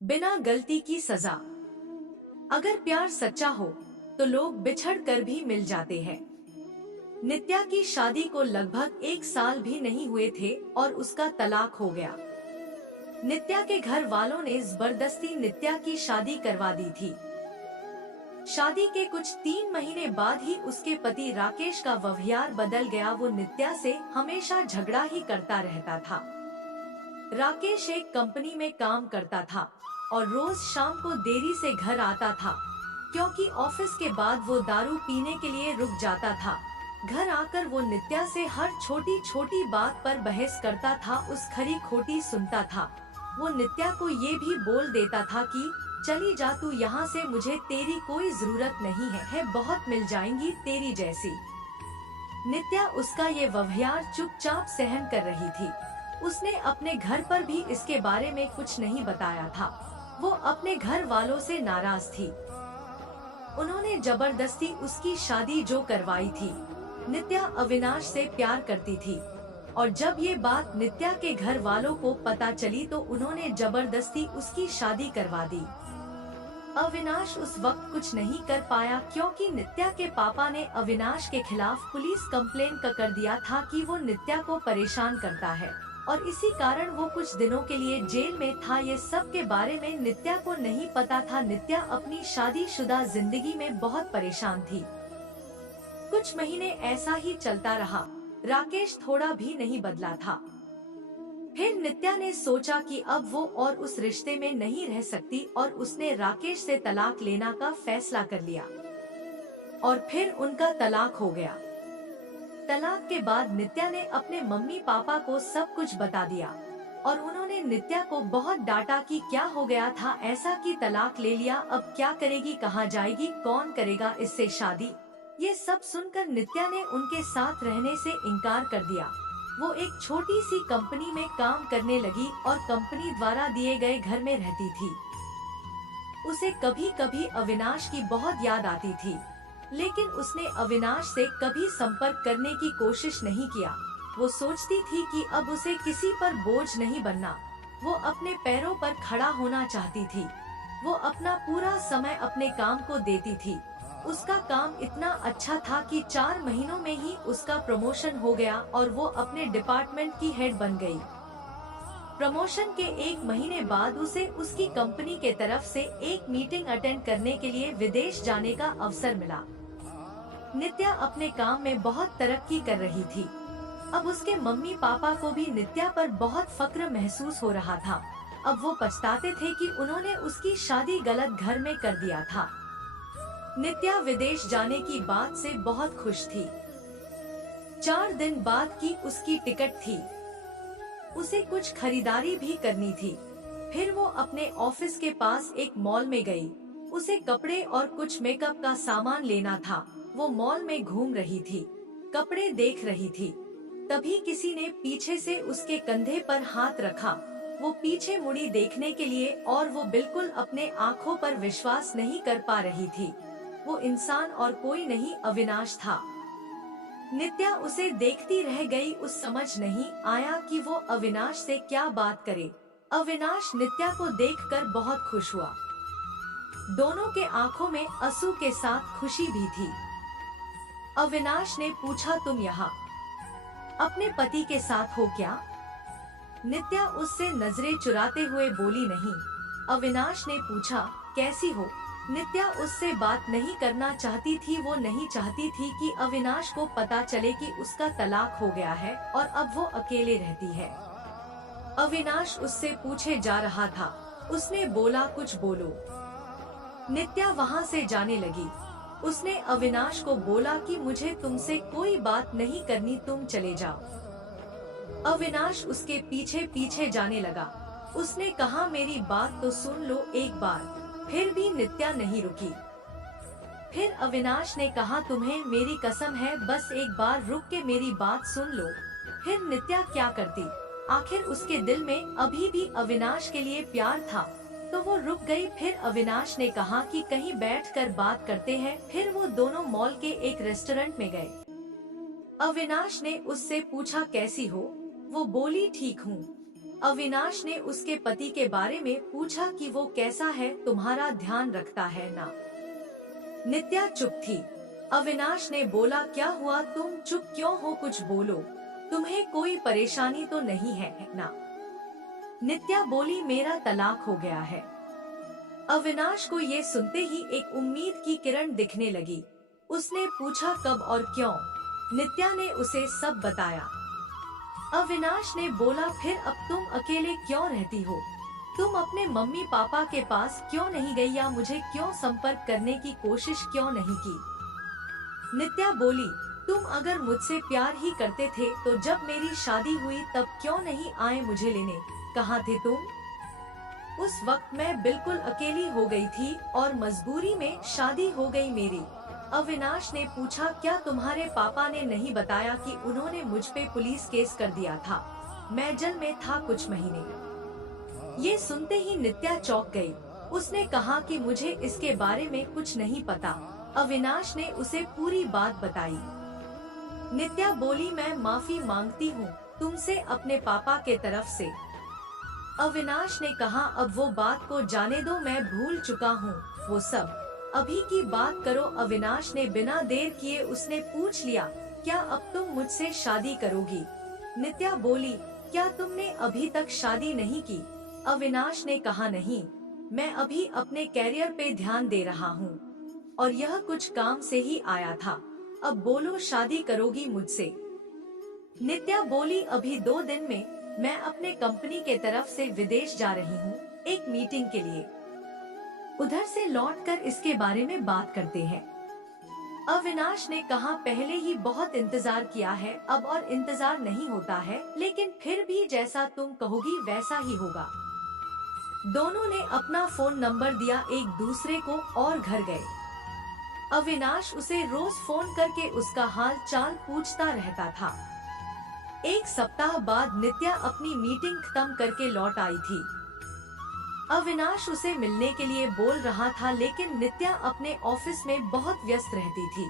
बिना गलती की सजा। अगर प्यार सच्चा हो तो लोग बिछड़ कर भी मिल जाते हैं। नित्या की शादी को लगभग 1 साल भी नहीं हुए थे और उसका तलाक हो गया। नित्या के घर वालों ने जबरदस्ती नित्या की शादी करवा दी थी। शादी के कुछ 3 महीने बाद ही उसके पति राकेश का व्यवहार बदल गया। वो नित्या से हमेशा झगड़ा ही करता रहता था। राकेश एक कंपनी में काम करता था और रोज शाम को देरी से घर आता था, क्योंकि ऑफिस के बाद वो दारू पीने के लिए रुक जाता था। घर आकर वो नित्या से हर छोटी छोटी बात पर बहस करता था, उस खरी खोटी सुनता था। वो नित्या को ये भी बोल देता था कि चली जा तू यहाँ से, मुझे तेरी कोई जरूरत नहीं है बहुत मिल जाएंगी तेरी जैसी। नित्या उसका ये व्यवहार चुपचाप सहन कर रही थी। उसने अपने घर पर भी इसके बारे में कुछ नहीं बताया था। वो अपने घर वालों से नाराज थी। उन्होंने जबरदस्ती उसकी शादी जो करवाई थी। नित्या अविनाश से प्यार करती थी और जब ये बात नित्या के घर वालों को पता चली तो उन्होंने जबरदस्ती उसकी शादी करवा दी। अविनाश उस वक्त कुछ नहीं कर पाया, क्योंकि नित्या के पापा ने अविनाश के खिलाफ पुलिस कंप्लेन कर दिया था कि वो नित्या को परेशान करता है और इसी कारण वो कुछ दिनों के लिए जेल में था। ये सब के बारे में नित्या को नहीं पता था। नित्या अपनी शादीशुदा जिंदगी में बहुत परेशान थी। कुछ महीने ऐसा ही चलता रहा। राकेश थोड़ा भी नहीं बदला था। फिर नित्या ने सोचा कि अब वो और उस रिश्ते में नहीं रह सकती और उसने राकेश से तलाक लेना का फैसला कर लिया और फिर उनका तलाक हो गया। तलाक के बाद नित्या ने अपने मम्मी पापा को सब कुछ बता दिया और उन्होंने नित्या को बहुत डांटा कि क्या हो गया था ऐसा कि तलाक ले लिया, अब क्या करेगी, कहाँ जाएगी, कौन करेगा इससे शादी। ये सब सुनकर नित्या ने उनके साथ रहने से इनकार कर दिया। वो एक छोटी सी कंपनी में काम करने लगी और कंपनी द्वारा दिए गए घर में रहती थी। उसे कभी कभी अविनाश की बहुत याद आती थी, लेकिन उसने अविनाश से कभी संपर्क करने की कोशिश नहीं किया। वो सोचती थी कि अब उसे किसी पर बोझ नहीं बनना। वो अपने पैरों पर खड़ा होना चाहती थी। वो अपना पूरा समय अपने काम को देती थी। उसका काम इतना अच्छा था कि 4 महीनों में ही उसका प्रमोशन हो गया और वो अपने डिपार्टमेंट की हेड बन गई। प्रमोशन के 1 महीने बाद उसे उसकी कंपनी के तरफ से एक मीटिंग अटेंड करने के लिए विदेश जाने का अवसर मिला। नित्या अपने काम में बहुत तरक्की कर रही थी। अब उसके मम्मी पापा को भी नित्या पर बहुत फक्र महसूस हो रहा था। अब वो पछताते थे कि उन्होंने उसकी शादी गलत घर में कर दिया था। नित्या विदेश जाने की बात से बहुत खुश थी। 4 दिन बाद की उसकी टिकट थी। उसे कुछ खरीदारी भी करनी थी। फिर वो अपने ऑफिस के पास एक मॉल में गई। उसे कपड़े और कुछ मेकअप का सामान लेना था। वो मॉल में घूम रही थी, कपड़े देख रही थी। तभी किसी ने पीछे से उसके कंधे पर हाथ रखा। वो पीछे मुड़ी देखने के लिए और वो बिल्कुल अपने आँखों पर विश्वास नहीं कर पा रही थी। वो इंसान और कोई नहीं अविनाश था। नित्या उसे देखती रह गई। उस समझ नहीं आया कि वो अविनाश से क्या बात करे। अविनाश नित्या को देखकर बहुत खुश हुआ। दोनों के आंखों में आंसू के साथ खुशी भी थी। अविनाश ने पूछा, तुम यहाँ अपने पति के साथ हो क्या? नित्या उससे नजरें चुराते हुए बोली, नहीं। अविनाश ने पूछा, कैसी हो? नित्या उससे बात नहीं करना चाहती थी। वो नहीं चाहती थी कि अविनाश को पता चले कि उसका तलाक हो गया है और अब वो अकेले रहती है। अविनाश उससे पूछे जा रहा था। उसने बोला, कुछ बोलो। नित्या वहाँ से जाने लगी। उसने अविनाश को बोला कि मुझे तुमसे कोई बात नहीं करनी, तुम चले जाओ। अविनाश उसके पीछे पीछे जाने लगा। उसने कहा, मेरी बात तो सुन लो एक बार। फिर भी नित्या नहीं रुकी। फिर अविनाश ने कहा, तुम्हें मेरी कसम है, बस एक बार रुक के मेरी बात सुन लो। फिर नित्या क्या करती? आखिर उसके दिल में अभी भी अविनाश के लिए प्यार था, तो वो रुक गई। फिर अविनाश ने कहा कि कहीं बैठकर बात करते हैं। फिर वो दोनों मॉल के एक रेस्टोरेंट में गए। अविनाश ने उससे पूछा, कैसी हो? वो बोली, ठीक हूँ। अविनाश ने उसके पति के बारे में पूछा कि वो कैसा है, तुम्हारा ध्यान रखता है ना। नित्या चुप थी। अविनाश ने बोला, क्या हुआ, तुम चुप क्यों हो, कुछ बोलो, तुम्हें कोई परेशानी तो नहीं है ना। नित्या बोली, मेरा तलाक हो गया है। अविनाश को ये सुनते ही एक उम्मीद की किरण दिखने लगी। उसने पूछा, कब और क्यों। नित्या ने उसे सब बताया। अविनाश ने बोला, फिर अब तुम अकेले क्यों रहती हो, तुम अपने मम्मी पापा के पास क्यों नहीं गई या मुझे क्यों संपर्क करने की कोशिश क्यों नहीं की। नित्या बोली, तुम अगर मुझसे प्यार ही करते थे तो जब मेरी शादी हुई तब क्यों नहीं आए मुझे लेने, कहाँ थे तुम। उस वक्त मैं बिल्कुल अकेली हो गई थी और मजबूरी में शादी हो गई मेरी। अविनाश ने पूछा, क्या तुम्हारे पापा ने नहीं बताया कि उन्होंने मुझ पे पुलिस केस कर दिया था, मैं जेल में था कुछ महीने। ये सुनते ही नित्या चौंक गई। उसने कहा कि मुझे इसके बारे में कुछ नहीं पता। अविनाश ने उसे पूरी बात बताई। नित्या बोली, मैं माफी मांगती हूँ तुमसे अपने पापा के तरफ से। अविनाश ने कहा, अब वो बात को जाने दो, मैं भूल चुका हूँ वो सब, अभी की बात करो। अविनाश ने बिना देर किए उसने पूछ लिया, क्या अब तुम मुझसे शादी करोगी। नित्या बोली, क्या तुमने अभी तक शादी नहीं की। अविनाश ने कहा, नहीं, मैं अभी अपने कैरियर पे ध्यान दे रहा हूँ और यह कुछ काम से ही आया था। अब बोलो, शादी करोगी मुझसे। नित्या बोली, अभी 2 दिन में मैं अपने कंपनी के तरफ से विदेश जा रही हूँ एक मीटिंग के लिए, उधर से लौटकर इसके बारे में बात करते हैं। अविनाश ने कहा, पहले ही बहुत इंतजार किया है, अब और इंतजार नहीं होता है, लेकिन फिर भी जैसा तुम कहोगी वैसा ही होगा। दोनों ने अपना फोन नंबर दिया एक दूसरे को और घर गए। अविनाश उसे रोज फोन करके उसका हाल चाल पूछता रहता था। 1 सप्ताह बाद नित्या अपनी मीटिंग खत्म करके लौट आई थी। अविनाश उसे मिलने के लिए बोल रहा था, लेकिन नित्या अपने ऑफिस में बहुत व्यस्त रहती थी।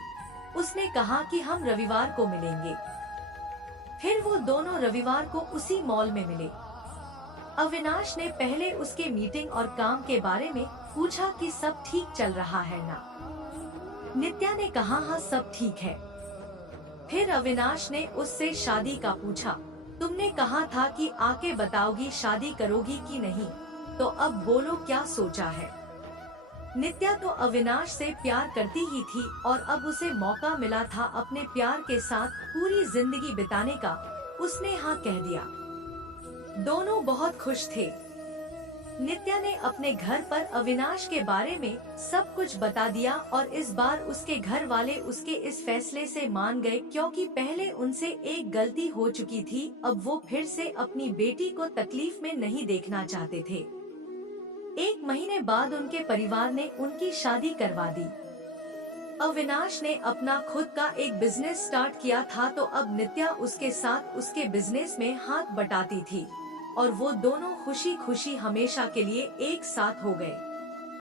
उसने कहा कि हम रविवार को मिलेंगे। फिर वो दोनों रविवार को उसी मॉल में मिले। अविनाश ने पहले उसके मीटिंग और काम के बारे में पूछा कि सब ठीक चल रहा है ना। नित्या ने कहा, हाँ सब ठीक है। फिर अविनाश ने उससे शादी का पूछा। तुमने कहा था कि आके बताओगी शादी करोगी कि नहीं, तो अब बोलो क्या सोचा है। नित्या तो अविनाश से प्यार करती ही थी और अब उसे मौका मिला था अपने प्यार के साथ पूरी जिंदगी बिताने का। उसने हाँ कह दिया। दोनों बहुत खुश थे। नित्या ने अपने घर पर अविनाश के बारे में सब कुछ बता दिया और इस बार उसके घर वाले उसके इस फैसले से मान गए, क्योंकि पहले उनसे एक गलती हो चुकी थी। अब वो फिर से अपनी बेटी को तकलीफ में नहीं देखना चाहते थे। 1 महीने बाद उनके परिवार ने उनकी शादी करवा दी। अविनाश ने अपना खुद का एक बिजनेस स्टार्ट किया था, तो अब नित्या उसके साथ उसके बिजनेस में हाथ बटाती थी और वो दोनों खुशी खुशी हमेशा के लिए एक साथ हो गए।